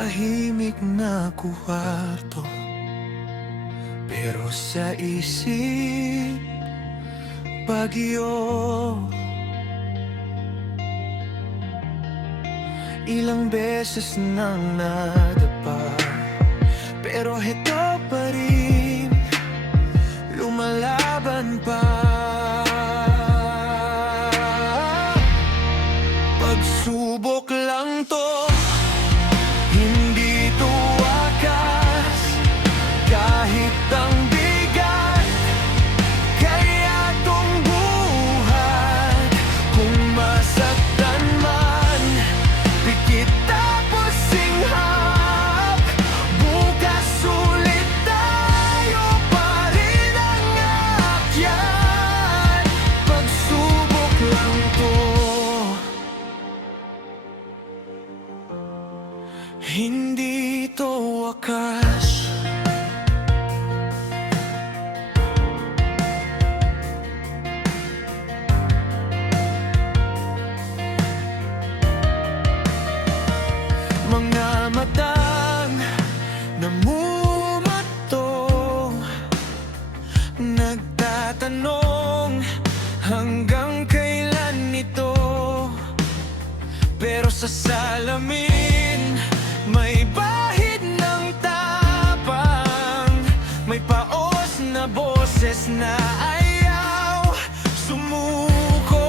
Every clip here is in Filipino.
tahimik na kwarto, pero sa isip bagyo. Ilang beses nang nadapa, pero heto pa rin, lumalaban pa. Pagsubok lang to, hindi to wakas. Kahit ang bigat, kaya tong buhat. Kung masaktan man, pikit tapos singhap. Bukas ulit tayo pa rin ang akyat. Pagsubok lang to, hindi to wakas. Mga matang namumato, nagtatanong hanggang kailan ito. Pero sa salamin, may bahid ng tapang, may paos na boses na ayaw sumuko.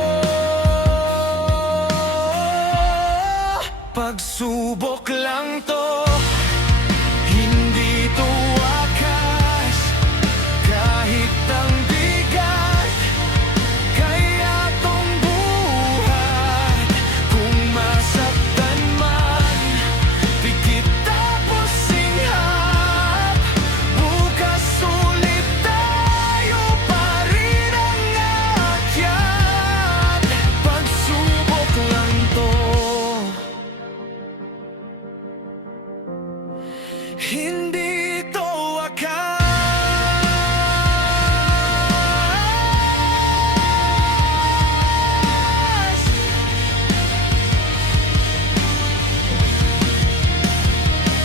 Pagsubok lang to, hindi to wakas. Kahit ang bigat, kaya tong buhat. Kung masaktan man, pikit tapos singhap. Bukas ulit tayo pa rin ang akyat. Pagsubok lang to, hindi to wakas.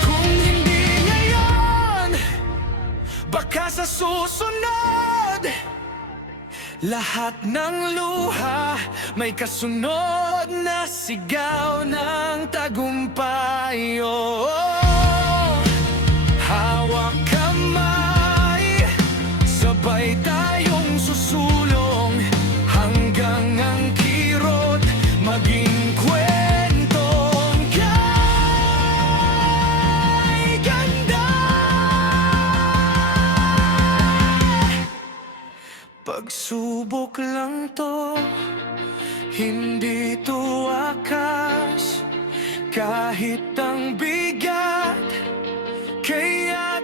Kung hindi ngayon, baka sa susunod. Lahat ng luha may kasunod na sigaw ng tagumpay. Hawak kamay, sabay tayong susulong hanggang ang kirot maging kwentong kay ganda. Pagsubok lang to, hindi to wakas. Kahit ang bigat, kaya